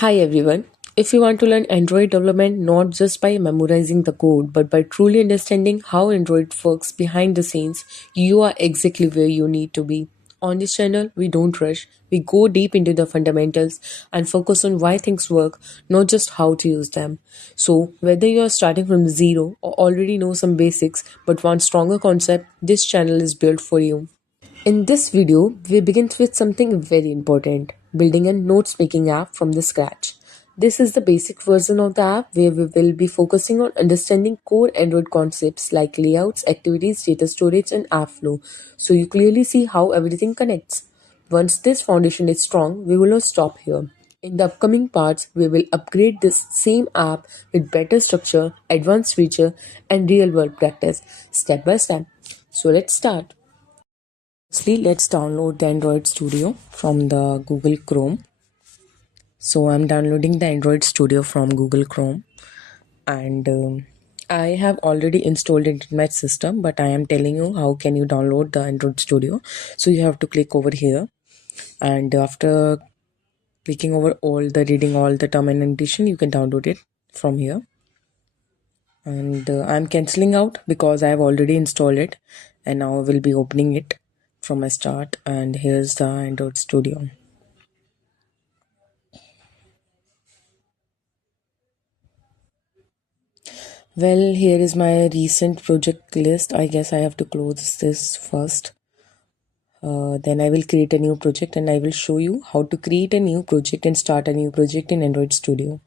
Hi everyone. If you want to learn Android development not just by memorizing the code but by truly understanding how Android works behind the scenes, you are exactly where you need to be. On this channel, we don't rush. We go deep into the fundamentals and focus on why things work, not just how to use them. So, whether you are starting from zero or already know some basics but want stronger concept, this channel is built for you. In this video, we begin with something very important, building a notes making app from the scratch. This is the basic version of the app where we will be focusing on understanding core Android concepts like layouts, activities, data storage, and app flow, so you clearly see how everything connects. Once this foundation is strong, we will not stop here. In the upcoming parts, we will upgrade this same app with better structure, advanced feature, and real world practice, step by step. So let's start. Firstly, let's download the Android Studio from the Google Chrome. So I'm downloading the Android Studio from Google Chrome, and I have already installed it in my system, but I am telling you how can you download the Android Studio. So you have to click over here, and after clicking over all the reading all the term and condition, you can download it from here. And I'm cancelling out because I have already installed it, and now I will be opening it from my start. And here's the Android Studio. Well, here is my recent project list. I guess I have to close this first. Then I will create a new project and I will show you how to create a new project and start a new project in Android Studio.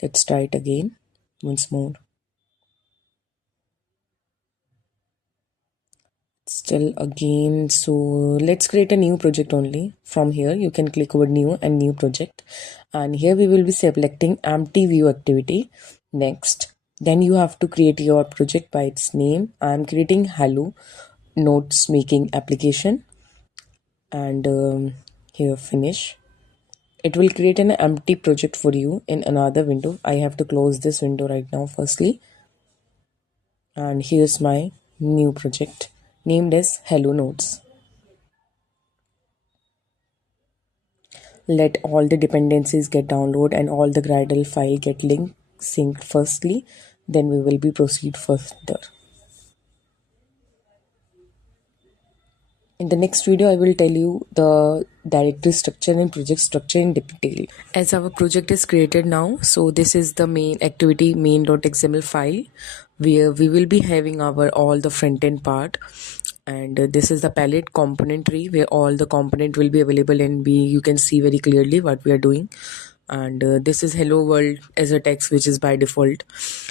Let's try it again once more. Still again. So let's create a new project only. From here, you can click over new and new project. And here we will be selecting empty view activity. Next. Then you have to create your project by its name. I am creating Hello notes making application, and here finish. It will create an empty project for you in another window. I have to close this window right now firstly, and here's my new project named as Hello Notes. Let all the dependencies get download and all the Gradle file get link synced firstly, then we will be proceed further. In the next video, I will tell you the directory structure and project structure in detail. As our project is created now, so this is the main activity main.xml file where we will be having our all the front end part, and this is the palette component tree where all the component will be available and you can see very clearly what we are doing. And this is hello world as a text which is by default.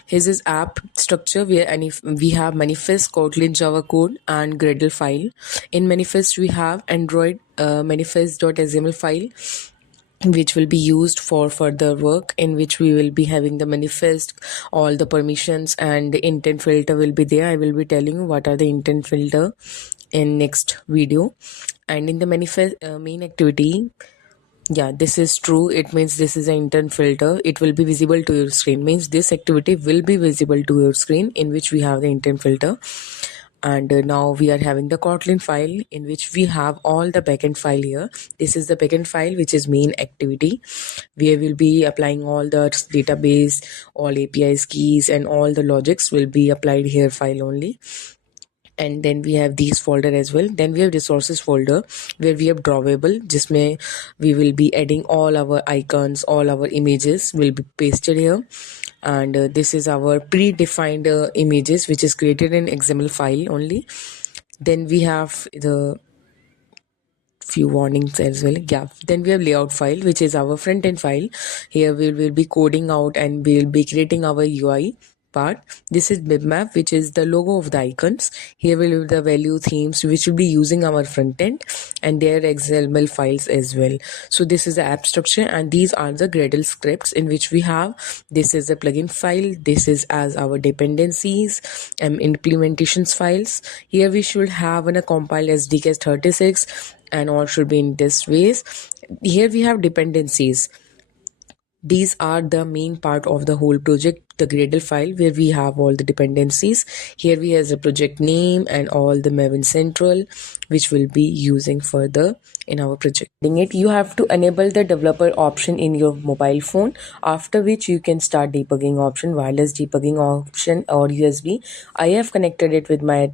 Here's is app structure where we have manifest, Kotlin, Java code, and Gradle file. In manifest we have Android manifest.xml file which will be used for further work, in which we will be having the manifest, all the permissions, and the intent filter will be there. I will be telling you what are the intent filter in next video. And in the manifest main activity, yeah, this is true. It means this is an intent filter. It will be visible to your screen. Means this activity will be visible to your screen in which we have the intent filter. And now we are having the Kotlin file in which we have all the backend file here. This is the backend file which is main activity where we'll be applying all the database, all APIs keys, and all the logics will be applied here file only. And then we have these folder as well. Then we have resources folder where we have drawable, जिसमें we will be adding all our icons, all our images will be pasted here. And this is our predefined images which is created in XML file only. Then we have the few warnings as well. Yeah, then we have layout file which is our front end file. Here we will be coding out and we will be creating our UI part. This is bitmap which is the logo of the icons. Here will be the value themes which will be using our front end, and their XML files as well. So this is the app structure, and these are the Gradle scripts in which we have. This is the plugin file. This is as our dependencies and implementations files. Here we should have a compile SDK 36 and all should be in this ways. Here we have dependencies. These are the main part of the whole project, the Gradle file where we have all the dependencies. Here we have the project name and all the Maven Central, which we'll be using further in our project. You have to enable the developer option in your mobile phone, after which you can start debugging option, wireless debugging option or USB. I have connected it with my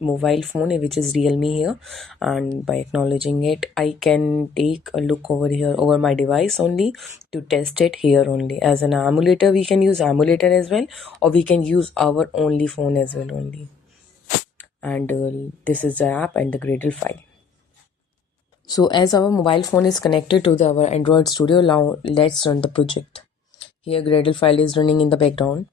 mobile phone, which is Realme here, and by acknowledging it I can take a look over here over my device only to test it here only. As an emulator we can use emulator as well, or we can use our only phone as well only. And this is the app and the Gradle file. So as our mobile phone is connected to our Android Studio, now let's run the project. Here Gradle file is running in the background.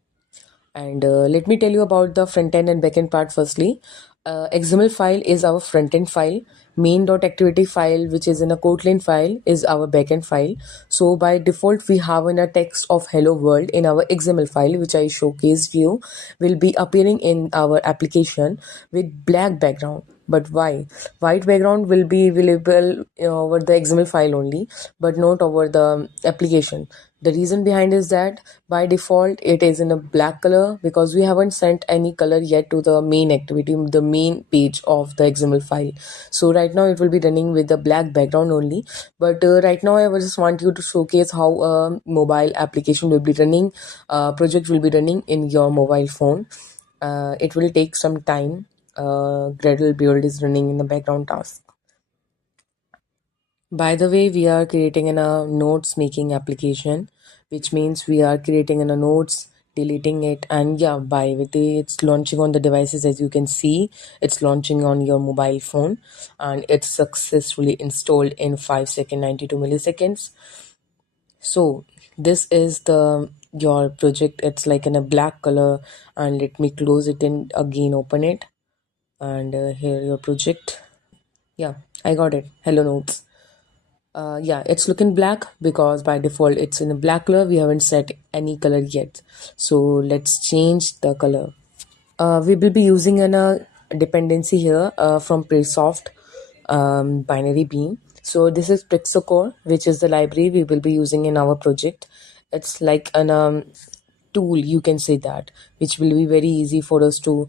And let me tell you about the front end and back end part firstly. XML file is our front end file. Main.activity file, which is in a Kotlin file, is our backend file. So by default, we have in a text of hello world in our XML file, which I showcased you, will be appearing in our application with black background. But why? White background will be available over the XML file only, but not over the application. The reason behind is that by default it is in a black color because we haven't sent any color yet to the main activity, the main page of the XML file. So right now it will be running with the black background only. But right now I just want you to showcase how a mobile application will be running, project will be running in your mobile phone. It will take some time. Gradle build is running in the background task. By the way, we are creating a notes making application, which means we are creating a notes, deleting it, and yeah, by with it's launching on the devices. As you can see, it's launching on your mobile phone, and it's successfully installed in 5 seconds, 92 milliseconds. So this is the your project. It's like in a black color, and let me close it and again open it, and here your project. Yeah, I got it. Hello notes. Yeah, it's looking black because by default it's in a black color. We haven't set any color yet. So let's change the color. We will be using a dependency here from Presoft binary beam. So this is Pixocore, which is the library we will be using in our project. It's like an tool, you can say that, which will be very easy for us to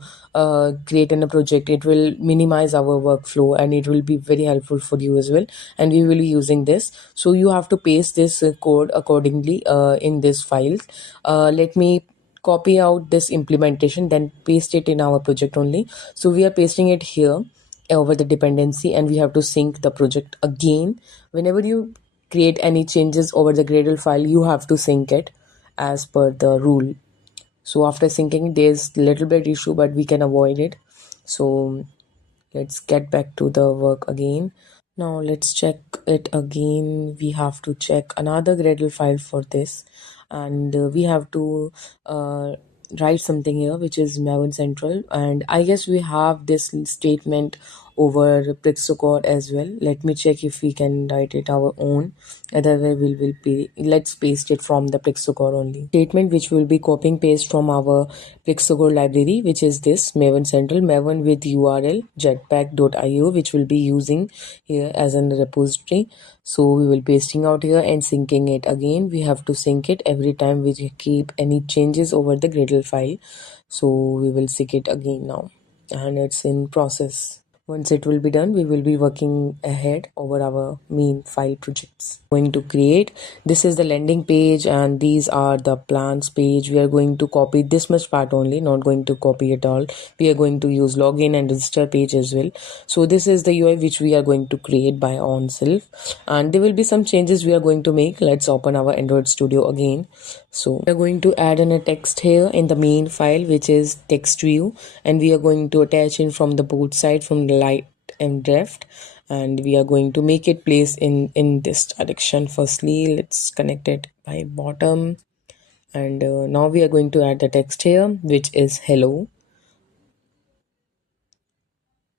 create in a project. It will minimize our workflow and it will be very helpful for you as well. And we will be using this. So you have to paste this code accordingly in this file. Let me copy out this implementation, then paste it in our project only. So we are pasting it here over the dependency, and we have to sync the project again. Whenever you create any changes over the Gradle file, you have to sync it as per the rule. So after syncing, there's little bit issue, but we can avoid it. So let's get back to the work again. Now let's check it again. We have to check another Gradle file for this, and we have to write something here, which is Maven Central. And I guess we have this statement over Pixocore as well. Let me check if we can write it our own. Otherwise, we will be let's paste it from the Pixocore only statement, which will be copying paste from our Pixocore library, which is this Maven Central, Maven with URL jetpack.io, which will be using here as a repository. So we will pasting out here and syncing it again. We have to sync it every time we keep any changes over the Gradle file. So we will sync it again now, and it's in process. Once it will be done, we will be working ahead over our main file projects. Going to create, this is the landing page and these are the plans page. We are going to copy this much part only, not going to copy it all. We are going to use login and register page as well. So this is the UI which we are going to create by own self, and there will be some changes we are going to make. Let's open our Android Studio again. So we are going to add in a text here in the main file, which is text view, and we are going to attach in from the both side from the light and draft, and we are going to make it place in this direction. Firstly, let's connect it by bottom, and now we are going to add the text here, which is hello,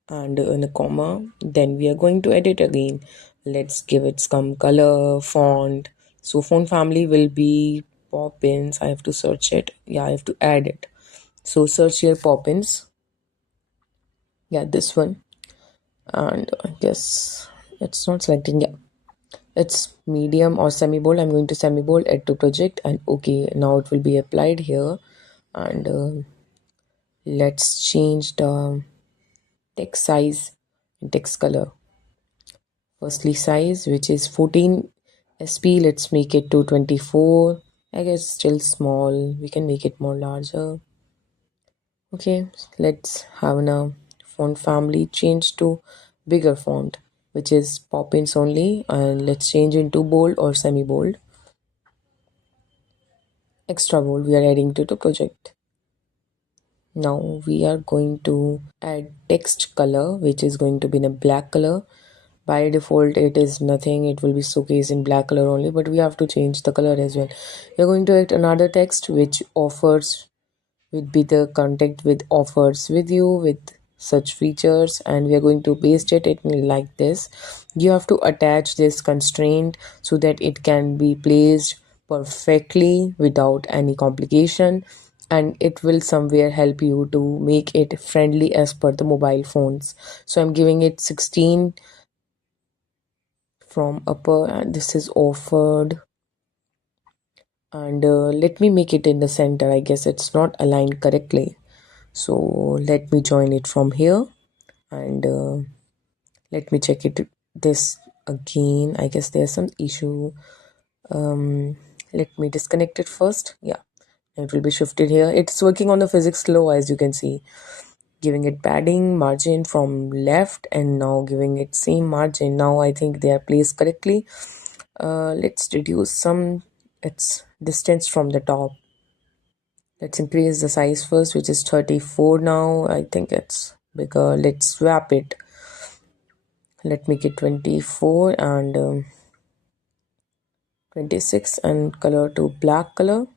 and in a comma. Then we are going to edit again. Let's give it some color, font. So font family will be Poppins. I have to search it. Yeah, I have to add it. So search here Poppins. Yeah, this one. And yes, it's not selecting. Yeah, it's medium or semi bold. I'm going to semi bold, add to project, and okay, now it will be applied here. And let's change the text size and text color. Firstly, size, which is 14 sp, let's make it to 24. I guess still small, we can make it more larger. Okay, let's have a font family change to bigger font, which is pop-ins only, and let's change into bold or semi-bold. Extra bold we are adding to the project. Now we are going to add text color, which is going to be in a black color. By default it is nothing, it will be showcased in black color only, but we have to change the color as well. We are going to add another text which offers would be the contact with offers with you with such features, and we are going to paste it in like this. You have to attach this constraint so that it can be placed perfectly without any complication, and it will somewhere help you to make it friendly as per the mobile phones. So I'm giving it 16 from upper, and this is offered. And let me make it in the center. I guess it's not aligned correctly, so let me join it from here. And let me check it this again. I guess there's some issue. Let me disconnect it first. Yeah, it will be shifted here. It's working on the physics flow, as you can see, giving it padding margin from left, and now giving it same margin. Now I think they are placed correctly. Let's reduce some its distance from the top. Let's increase the size first, which is 34 now. I think it's bigger. Let's swap it. Let make it 24 and 26 and color to black color.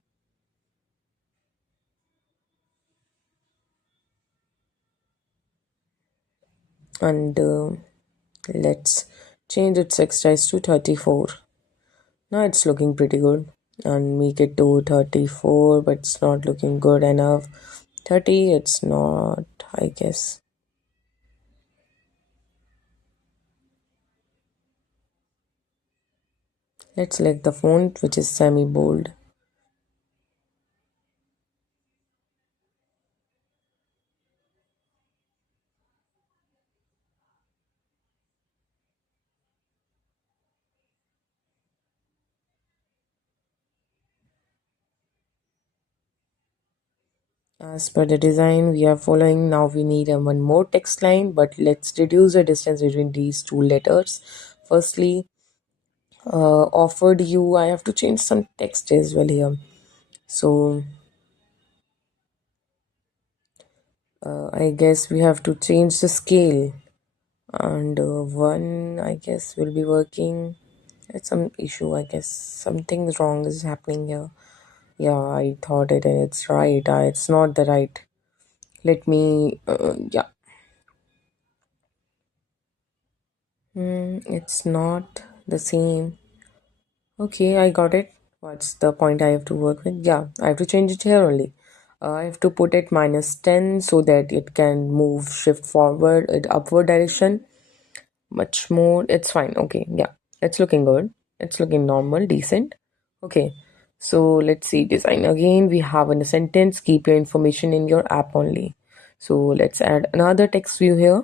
And let's change its text size to 34. Now it's looking pretty good. And make it to 34, but it's not looking good enough. 30, it's not, I guess. Let's select the font, which is semi bold. As per the design we are following, now we need one more text line, but let's reduce the distance between these two letters. Firstly, offered you, I have to change some text as well here. So I guess we have to change the scale, and one I guess will be working. It's some issue, I guess something's wrong is happening here. Yeah, I thought it's right. It's not the right. Let me yeah. It's not the same. Okay, I got it. What's the point I have to work with? Yeah, I have to change it here only. I have to put it -10 so that it can move, shift forward, upward direction. Much more. It's fine. Okay, yeah, it's looking good. It's looking normal, decent. Okay, so let's see design again. We have in a sentence, keep your information in your app only. So let's add another text view here,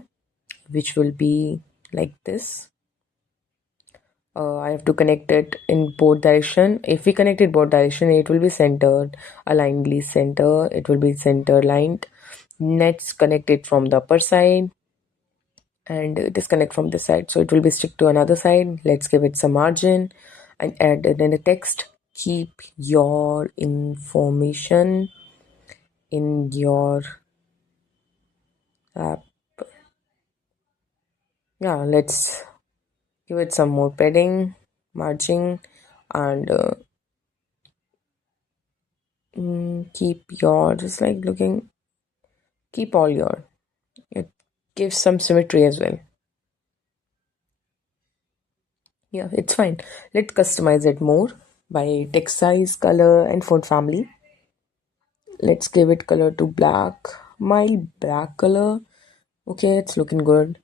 which will be like this. I have to connect it in both direction. If we connect it both direction, it will be centered, alignedly center. It will be center aligned. Let's connect it from the upper side and disconnect from this side. So it will be stick to another side. Let's give it some margin and add it in the text. Keep your information in your app. Yeah, let's give it some more padding, margin, and keep your, just like looking, keep all your, it gives some symmetry as well. Yeah, it's fine. Let's customize it more by text size, color, and font family. Let's give it color to black, mild black color. Okay, it's looking good.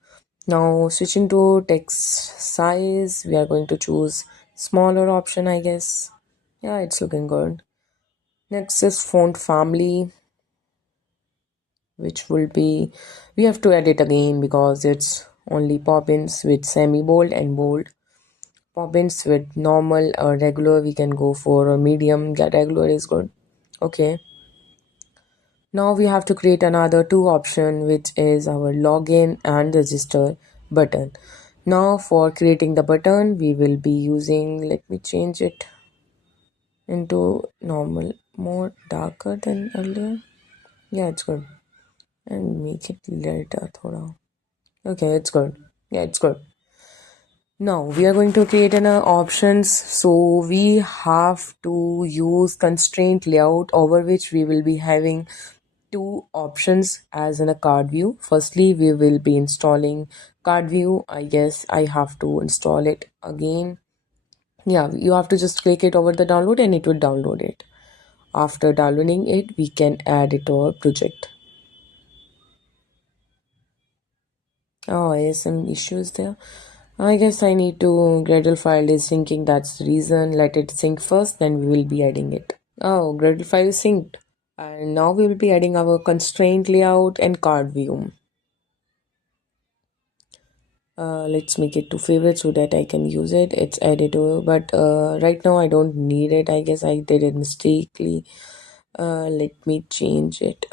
Now switching to text size, we are going to choose smaller option, I guess. Yeah, it's looking good. Next is font family, which will be, we have to edit again because it's only pop-ins with semi-bold and bold. Pop-ins with normal or regular, we can go for a medium. Yeah, regular is good. Okay. Now we have to create another two option, which is our login and register button. Now for creating the button, we will be using, let me change it into normal, more darker than earlier. Yeah, it's good. And make it lighter thoda. Okay, it's good. Yeah, it's good. Now we are going to create an options. So we have to use constraint layout, over which we will be having two options as in a card view. Firstly, we will be installing card view. I guess I have to install it again. Yeah, you have to just click it over the download and it will download it. After downloading it, we can add it to our project. Oh, I have some issues there. I guess I need to Gradle file is syncing. That's the reason. Let it sync first, then we will be adding it. Oh, Gradle file is synced. And now we will be adding our constraint layout and card view. Let's make it to favorite so that I can use it. It's editor, but right now I don't need it. I guess I did it mistakenly. Let me change it.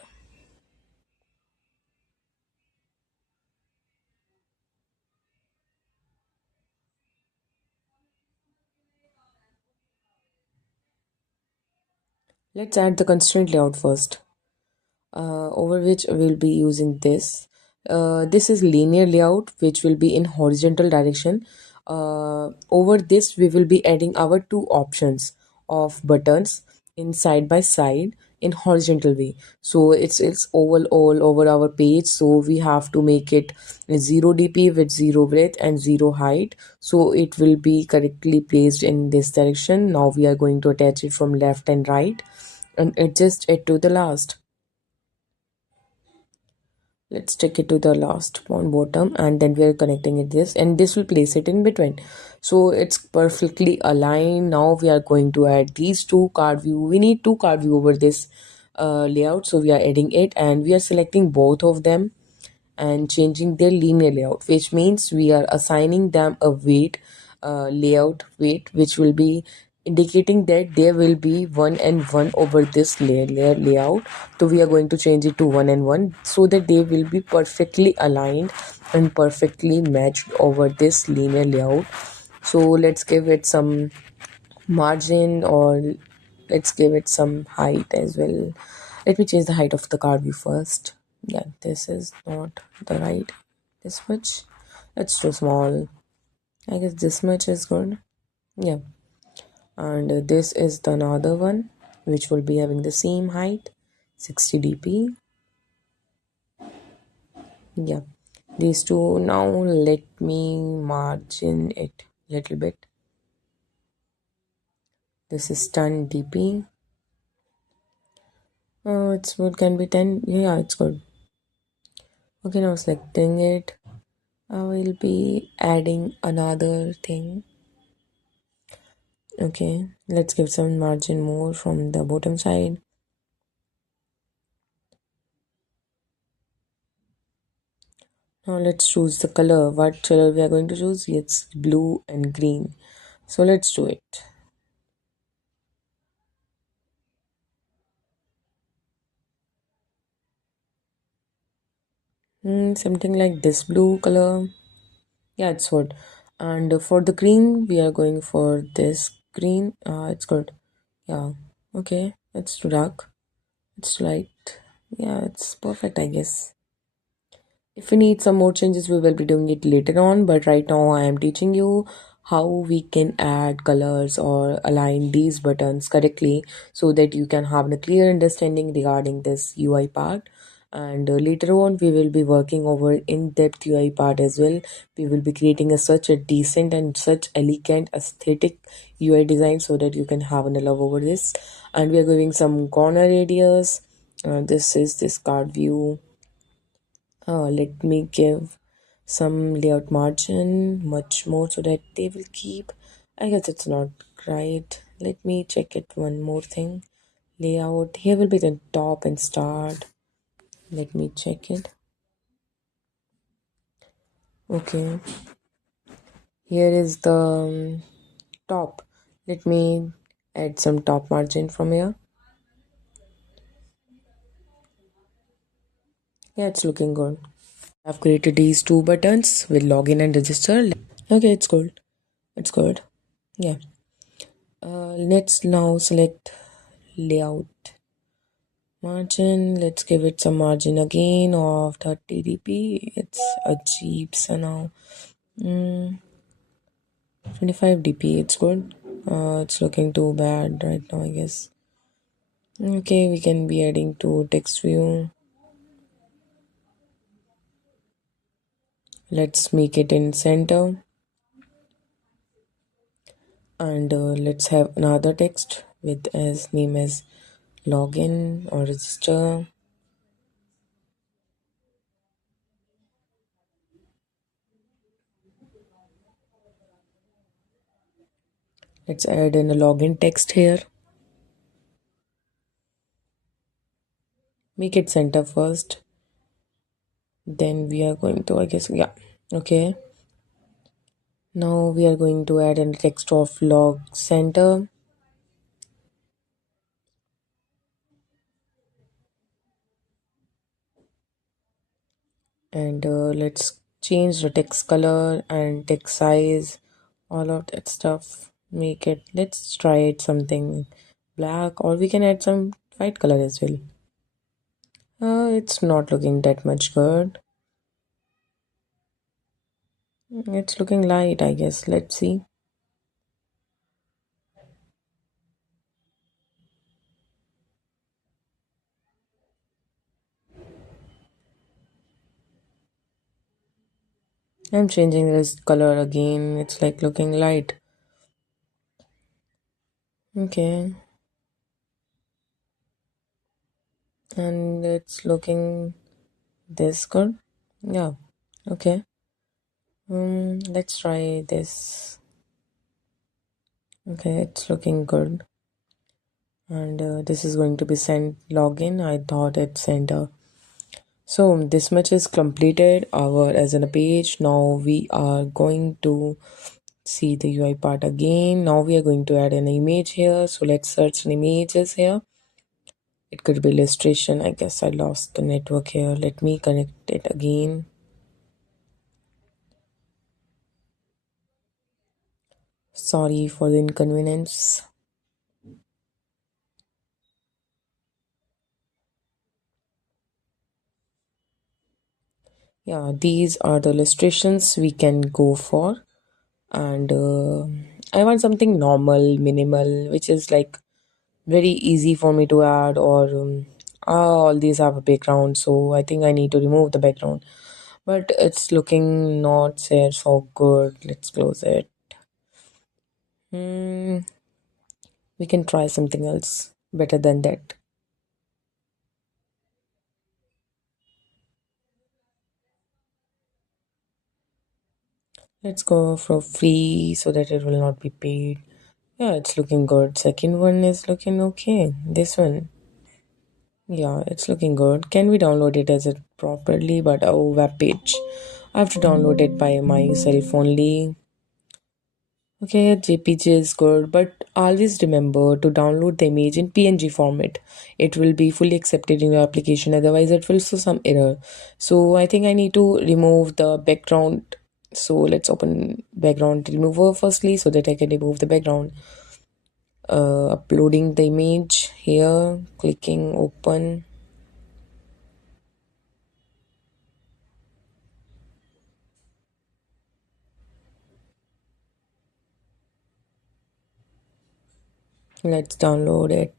Let's add the constraint layout first. Over which we'll be using this. This is linear layout, which will be in horizontal direction. Over this, we will be adding our two options of buttons in side by side in horizontal way. So it's oval all over our page. So we have to make it 0 dp with 0 width and 0 height. So it will be correctly placed in this direction. Now we are going to attach it from left and right and adjust it to the last. Let's take it to the last one bottom and then we are connecting it this and this will place it in between. So it's perfectly aligned. Now we are going to add these two card view. We need two card view over this layout. So we are adding it and we are selecting both of them and changing their linear layout, which means we are assigning them a weight, layout weight, which will be indicating that there will be 1 and 1 over this layer layout. So we are going to change it to 1 and 1 so that they will be perfectly aligned and perfectly matched over this linear layout. So let's give it some margin, or let's give it some height as well. Let me change the height of the card view first. Yeah, this is not the right, this much, that's too small. I guess this much is good. Yeah, and this is the another one which will be having the same height, 60 dp. Yeah, these two. Now let me margin it little bit. This is 10 dp. Oh, it's what can be 10. Yeah, it's good. Okay, now selecting it, I will be adding another thing. Okay, let's give some margin more from the bottom side. Now let's choose the color. What color we are going to choose? It's blue and green. So let's do it. Something like this blue color. Yeah, it's good. And for the green, we are going for this green. It's good. Yeah. Okay. It's too dark. It's light. Yeah, it's perfect, I guess. If we need some more changes, we will be doing it later on. But right now, I am teaching you how we can add colors or align these buttons correctly so that you can have a clear understanding regarding this UI part. And later on, we will be working over in-depth UI part as well. We will be creating such a decent and such elegant aesthetic UI design so that you can have a love over this. And we are giving some corner areas. This is this card view. Let me give some layout margin, much more, so that they will keep. I guess it's not right. Let me check it one more thing. Layout, here will be the top and start. Let me check it. Okay, here is the top. Let me add some top margin from here. Yeah, it's looking good. I've created these two buttons with login and register. Okay, it's good. It's good. Yeah. Let's now select layout margin. Let's give it some margin again of 30 dp. It's a jeep, so now 25 dp. It's good. It's looking too bad right now, I guess. Okay, we can be adding to text view. Let's make it in center, and let's have another text with as name as login or register. Let's add in a login text here. Make it center first. Then we are going to, I guess, yeah. Okay. Now we are going to add in text of log center. And let's change the text color and text size, all of that stuff. Make it, let's try it something black, or we can add some white color as well. It's not looking that much good. It's looking light, I guess. Let's see. I'm changing this color again. It's like looking light. Okay. And it's looking this good. Yeah. Okay. Let's try this. Okay, it's looking good. And this is going to be sent login. I thought it sent a. So this much is completed our as in a page. Now we are going to see the UI part again. Now we are going to add an image here. So let's search an images here. It could be illustration. I guess I lost the network here. Let me connect it again. Sorry for the inconvenience. Yeah, these are the illustrations we can go for. And I want something normal, minimal, which is like very easy for me to add, or all these have a background, so I think I need to remove the background. But it's looking not said so good. Let's close it. Hmm, we can try something else better than that. Let's go for free so that it will not be paid. Yeah, it's looking good. Second one is looking okay. This one, yeah, it's looking good. Can we download it as it properly? But oh, web page. I have to download it by myself only. Okay, JPG is good, but always remember to download the image in PNG format. It will be fully accepted in your application, otherwise, it will show some error. So, I think I need to remove the background. So, let's open background remover firstly so that I can remove the background. Uploading the image here, clicking open. Let's download it.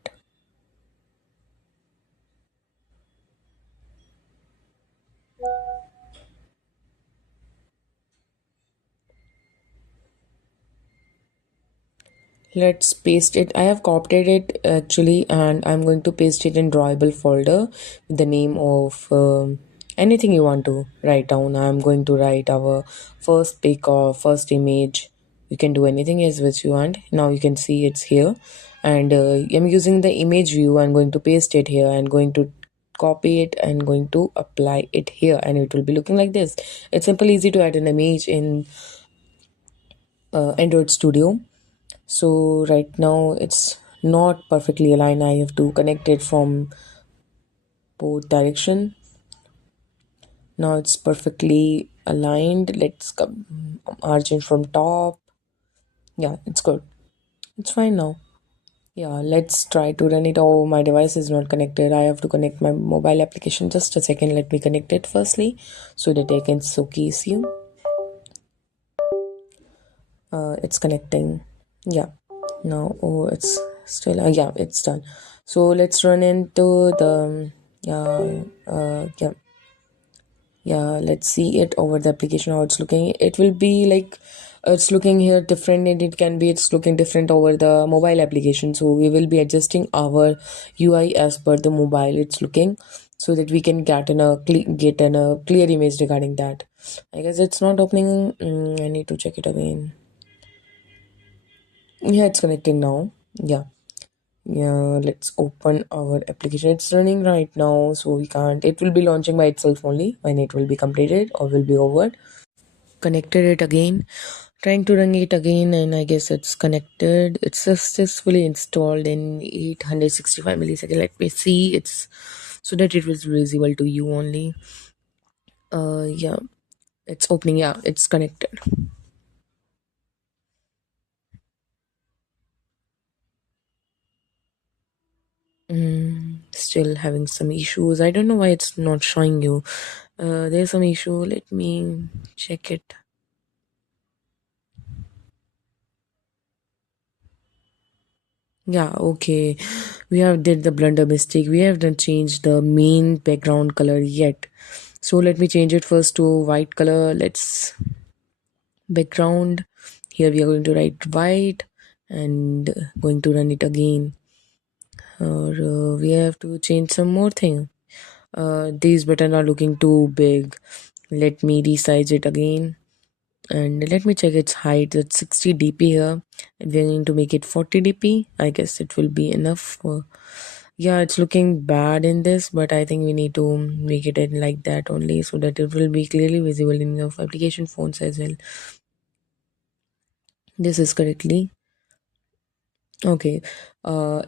Let's paste it. I have copied it actually, and I'm going to paste it in drawable folder with the name of anything you want to write down. I'm going to write our first pic or first image. You can do anything as which you want. Now you can see it's here, and I'm using the image view. I'm going to paste it here and going to copy it and going to apply it here, and it will be looking like this. It's simple, easy to add an image in Android Studio. So right now it's not perfectly aligned. I have to connect it from both direction. Now it's perfectly aligned. Let's come margin from top. Yeah, it's good. It's fine now. Yeah, let's try to run it. Oh, my device is not connected. I have to connect my mobile application. Just a second. Let me connect it firstly so that I can showcase you. It's connecting. Yeah. Now, oh, it's still. Yeah, it's done. So let's run into the. Yeah. Yeah, let's see it over the application how it's looking. It will be like it's looking here different, and it can be it's looking different over the mobile application. So we will be adjusting our UI as per the mobile it's looking, so that we can get in a clear image regarding that. I guess it's not opening. I need to check it again. Yeah, it's connecting now. Yeah. Yeah, let's open our application. It's running right now, so we can't. It will be launching by itself only when it will be completed or will be over. Connected it again, trying to run it again, and I guess it's connected. It's successfully installed in 865 milliseconds. Let me see. It's so that it was visible to you only. Yeah, it's opening. Yeah, it's connected. Still having some issues. I don't know why it's not showing you. There's some issue. Let me check it. Yeah, okay. We have did the blunder mistake. We haven't changed the main background color yet. So let me change it first to white color. Let's background. Here we are going to write white and going to run it again. Or we have to change some more thing. These buttons are looking too big. Let me resize it again. And let me check its height. It's 60 dp here, and we're going to make it 40 dp. I guess it will be enough for. Yeah, it's looking bad in this, but I think we need to make it in like that only, so that it will be clearly visible in your application phones as well. This is correctly okay.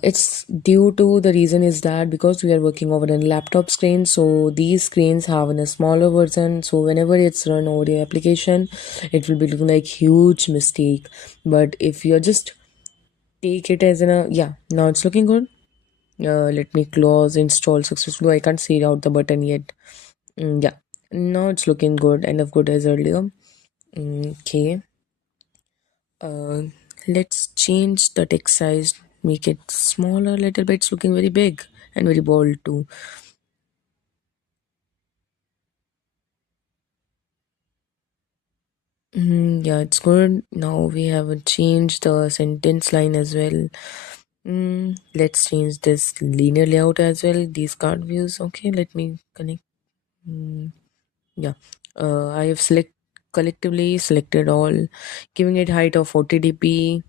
It's due to the reason is that because we are working over a laptop screen, so these screens have in a smaller version. So whenever it's run over your application, it will be looking like huge mistake. But if you're just take it as in a yeah, now it's looking good. Let me close install successfully. I can't see out the button yet. Yeah, now it's looking good, enough good as earlier. Okay. Uh, let's change the text size, make it smaller a little bit. It's looking very big and very bold too. Yeah, it's good. Now we have changed the sentence line as well. Let's change this linear layout as well. These card views. Okay, let me connect. Mm, yeah, I have collectively selected all, giving it height of 40 dp.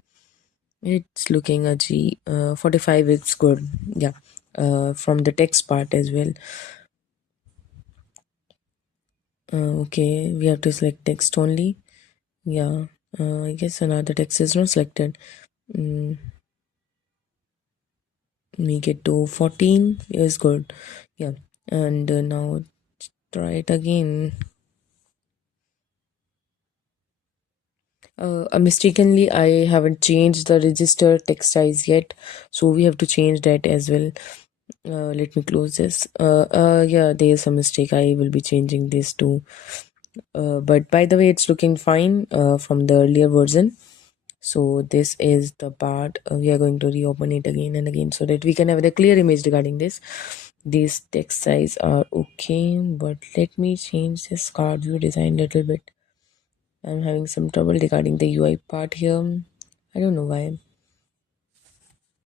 It's looking a G 45. It's good. Yeah. From the text part as well. Okay, we have to select text only. Yeah. I guess another text is not selected. Mm, Make it to 14 is good. Yeah. And now try it again. Mistakenly, I haven't changed the register text size yet, so we have to change that as well. Let me close this. Yeah, there is a mistake. I will be changing this too. But by the way, it's looking fine from the earlier version. So this is the part we are going to reopen it again and again so that we can have a clear image regarding this. These text size are okay, but let me change this card view design little bit. I'm having some trouble regarding the UI part here. I don't know why.